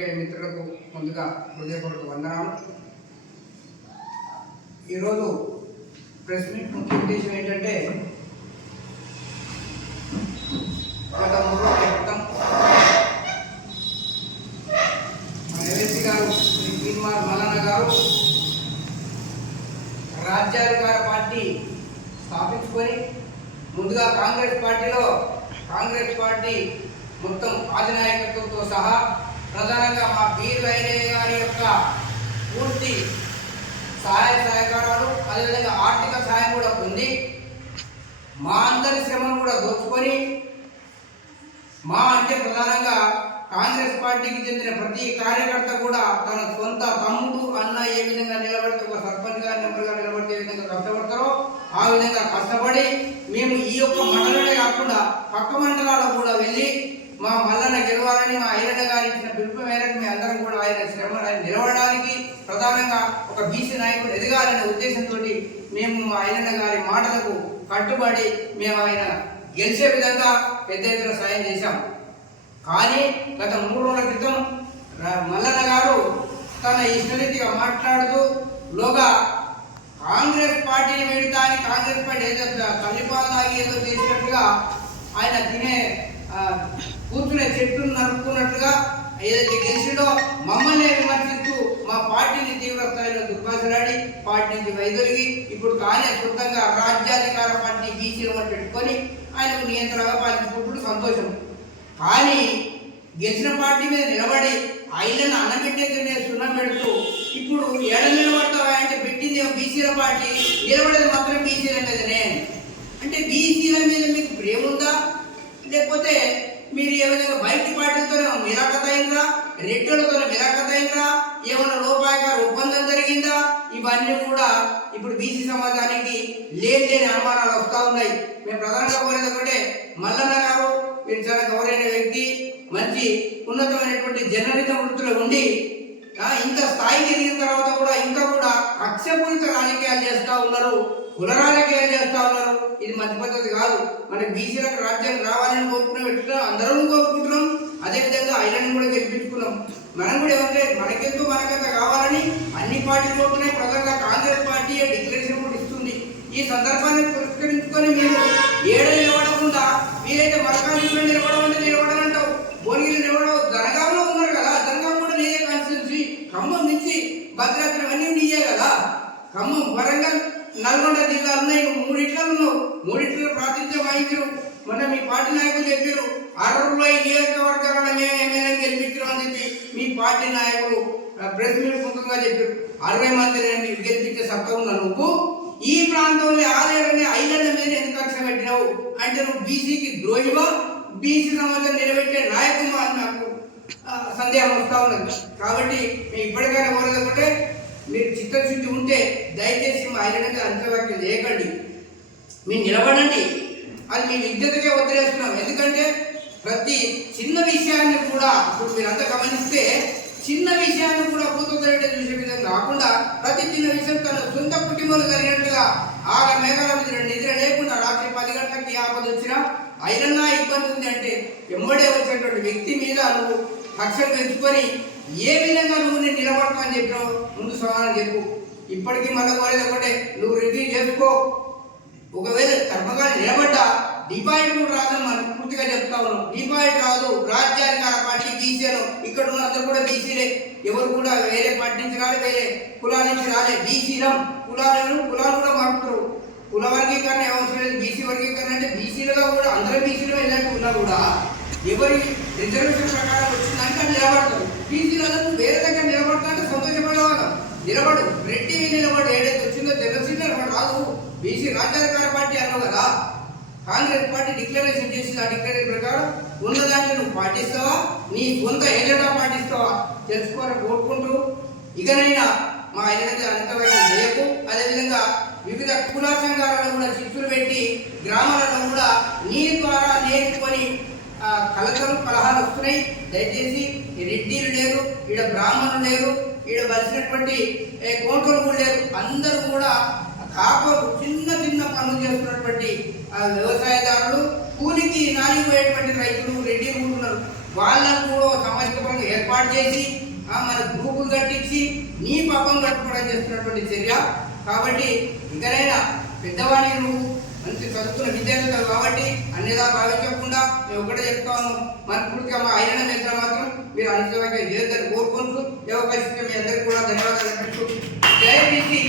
పాత్రికేయ మిత్రులకు ముందుగా హృదయపూర్వక వందనాలు. ఈరోజు ప్రెస్ మీట్ ముఖ్య ఉద్దేశం ఏంటంటే, గత 3 రోజుల క్రితం మన ఎమ్మెల్సీ గారు శ్రీ పీర్మార్ మల్లన్న గారు రాజ్యాధికార పార్టీ స్థాపించుకొని ముందుగా కాంగ్రెస్ పార్టీ మొత్తం అధినాయకత్వంతో సహా ప్రధానంగా మా బీర్ వైరయ్య గారి యొక్క పూర్తి సహాయ సహకారాలు, అదేవిధంగా ఆర్థిక సహాయం కూడా పొంది మా అందరి శ్రమను కూడా దోచుకొని అంటే ప్రధానంగా కాంగ్రెస్ పార్టీకి చెందిన ప్రతి కార్యకర్త కూడా తన సొంత తమ్ముడు అన్న ఏ విధంగా నిలబడితే, ఒక సర్పంచ్ గారి నెంబర్గా నిలబడితే ఏ విధంగా కష్టపడతారో ఆ విధంగా కష్టపడి మేము ఈ యొక్క మండలమే కాకుండా పక్క మండలాలకు కూడా వెళ్ళి మా మల్లన్న గెలవాలని మా ఐరన్న గారు ఇచ్చిన పిలుపు మేరకు మీ అందరం కూడా ఆయన నిలవడానికి, ప్రధానంగా ఒక బీసీ నాయకుడు ఎదగాలనే ఉద్దేశంతో మేము మా ఐరన్న గారి మాటలకు కట్టుబడి మేము ఆయన గెలిచే విధంగా పెద్ద ఎత్తున సాయం చేశాం. కానీ గత 3 రోజుల క్రితం మల్లన్న గారు తన ఇష్టరీతిగా మాట్లాడుతూ కాంగ్రెస్ పార్టీని వీడుతా అని కాంగ్రెస్ పార్టీ ఏదో తల్లిపాలలాగి ఏదో చేసినట్టుగా ఆయన కూర్చునే చెట్టును నరుక్కున్నట్టుగా ఏదైతే గెలిచిండో మమ్మల్ని విమర్శిస్తూ మా పార్టీని తీవ్ర స్థాయిలో దుర్భాషలాడి పార్టీ నుంచి వైదొలిగి ఇప్పుడు తానే సొంతంగా రాజ్యాధికార పార్టీ బీసీలో పెట్టుకొని ఆయనకు నియంత్రణగా పాలించుకుంటూ సంతోషం. కానీ గెలిచిన పార్టీ మీద నిలబడి ఐలను అన్నపెట్టేది సున్నం పెడుతూ ఇప్పుడు ఏడ నిలబడతావా అంటే పెట్టింది బీసీల పార్టీ, నిలబడేది మాత్రం బీసీల మీదనే. అంటే బీసీల మీద మీకు ప్రేమ ఉందా, లేకపోతే మీరు ఏ విధంగా బయటి పార్టీలతో మిరాకత అయిందా, రెడ్డిలతో మిరాకత అయిందా, ఏమైనా రూపాయకార ఒప్పందం జరిగిందా? ఇవన్నీ కూడా ఇప్పుడు బీసీ సమాజానికి లేని అనుమానాలు వస్తూ ఉన్నాయి. మేము ప్రధానంగా కోరేది ఒకటే, మల్లన్న గారు మీరు చాలా గౌరవైన వ్యక్తి, మంచి ఉన్నతమైనటువంటి జర్నలిజం వృత్తిలో ఉండి ఇంత స్థాయికి ఎదిగిన తర్వాత కూడా ఇంకా కూడా కక్షపూరిత రాజకీయాలు చేస్తూ ఉన్నారు, కుల రాజకీయాలు చేస్తూ ఉన్నారు. ఇది మంచి పద్ధతి కాదు. మన బీసీలకు రాజ్యం రావాలని కోరుకున్నాం, అందరం కోరుకుంటున్నాం. అదేవిధంగా ఐరన్ కూడా గెలిపించుకున్నాం. మనం కూడా ఏమంటే మనకెందుకు మనకంత కావాలని అన్ని పార్టీలు కోరుతున్నాయి. ప్రధానంగా కాంగ్రెస్ పార్టీ డిక్లరేషన్ కూడా ఇస్తుంది. ఈ సందర్భాన్ని పురస్కరించుకొని మీరు ఏడ నిలబడకుండా మీరైతే మరకాలంలో నిలబడమంటే నిలబడనంటావు, భోగిలు నిలబడవు. జనగాంలో ఉన్నారు కదా, జనగాం కూడా నీయే కాన్స్టిట్యున్సీ, ఖమ్మం నుంచి భద్రాద్రి అన్నీ నీయే కదా. ఖమ్మం, వరంగల్, నల్గొండ జిల్లాలు ఉన్నాయి, 3 ఉన్నావు, 3 ప్రాతినిధ్యం వహించరు. మొన్న మీ పార్టీ నాయకులు చెప్పారు 60 నియోజకవర్గాలను మేము ఎమ్మెల్యే గెలిపించడం అని చెప్పి మీ పార్టీ నాయకులు ప్రెస్ మీట్ ముఖంగా చెప్పారు. 60 మందిని గెలిపించే సత్తా ఉన్న నువ్వు ఈ ప్రాంతంలో ఆలేరని ఐలన్న మీద ఎందుకు కక్ష పెట్టినావు అంటే నువ్వు బీసీకి ద్రోహివా, బీసీ సమాజం నిలబెట్టే నాయకుమా అని నాకు సందేహం వస్తూ ఉన్నది. కాబట్టి మేము ఇప్పటికైనా కోరేది ఒకటే, మీరు చిత్తశుద్ధి ఉంటే దయచేసి మా ఐలన్నగా అంతర్వ్యాఖ్యలు చేయకండి, మీరు నిలబడండి. అది మీ విద్యతకే వదిలేస్తున్నాం. ఎందుకంటే ప్రతి చిన్న విషయాన్ని కూడా ఇప్పుడు మీరంతా గమనిస్తే చిన్న విషయాన్ని కూడా పూర్తి చూసే విధంగా కాకుండా ప్రతి చిన్న విషయం తన సొంత కుటుంబంలో జరిగినట్టుగా మేఘాల మీద నిద్ర లేకుండా రాత్రి 10 గంటలకి ఆపద వచ్చినా అయినా ఇబ్బంది ఉంది అంటే ఎమ్మడే వచ్చేటువంటి వ్యక్తి మీద నువ్వు కక్షలు పెంచుకొని ఏ విధంగా నువ్వు నేను నిలబడతా అని చెప్పినావు ముందు సమాధానం చెప్పు. ఇప్పటికీ మళ్ళీ కోరేది ఒకటే, నువ్వు రివ్యూ చేసుకో. ఒకవేళ కర్మగాలి నిలబడ్డా డిపాజిట్ కూడా రాదని మనం పూర్తిగా చెప్తా ఉన్నాం. డిపాజిట్ రాదు. రాజ్యాధికార పార్టీ బీసీలో ఇక్కడ ఉన్న అందరూ కూడా బీసీలే, ఎవరు కూడా వేరే పార్టీ నుంచి రాలే, వేరే కులాల నుంచి రాలే. బీసీలం కులాలు కూడా మారుతారు. కుల వర్గీకరణ అవసరం లేదు. బీసీ వర్గీకరణ అంటే బీసీలుగా కూడా అందరూ బీసీలో వెళ్ళాక ఉన్నా కూడా ఎవరి రిజర్వేషన్ ప్రకారం వచ్చిందంటే నిలబడతారు. బీసీలు అందరూ వేరే దగ్గర నిలబడతా అంటే సంతోషపడేవాళ్ళం. నిలబడు, రెడ్డి నిలబడు, ఏదైతే వచ్చిందో జనసేన నిలబడు రాదు. బీసీ రాజ్యాధికార పార్టీ అన్నావు కదా, కాంగ్రెస్ పార్టీ డిక్లరేషన్ చేసి ఆ డిక్లరేషన్ ప్రకారం ఉన్నదాన్ని నువ్వు పాటిస్తావా, నీ సొంత ఏజెండా పాటిస్తావా తెలుసుకోవాలని కోరుకుంటూ ఇకనైనా మా ఐలన్నగా అంతవరకు చేయకు. అదేవిధంగా వివిధ కుల సంఘాలను కూడా చిత్తులు పెట్టి గ్రామాలను కూడా నీ ద్వారా నేర్చుకొని కలహాలు వస్తున్నాయి. దయచేసి రెడ్డిలు లేరు, ఈడ బ్రాహ్మణులు లేరు, ఈడ బలిసినటువంటి కోటలు కూడా లేరు. అందరూ కూడా కాపరు చిన్న చిన్న పనులు చేస్తున్నటువంటి వ్యవసాయదారులు, కూలికి నాలిపోయేటువంటి రైతులు రెడ్డిలు ఉన్నారు. వాళ్ళకు కూడా సామాజిక పనులు ఏర్పాటు చేసి మన గ్రూపులు కట్టించి నీ పాపం కట్టుకోవడం చేస్తున్నటువంటి చర్య. కాబట్టి ఇకనైనా పెద్దవాడిని నువ్వు మంచి చదువుతున్న విద్యార్థులు కాబట్టి అన్నిదా భావించకుండా నేను ఒకటే చెప్తాను, మనస్ఫూర్తిగా మా ఐరణ మిత్ర మాత్రం మీరు అనిశ్చితంగా చేయొద్దని కోరుకుంటూ అవకాశం మీ అందరికీ కూడా ధన్యవాదాలు. జై బీసీ.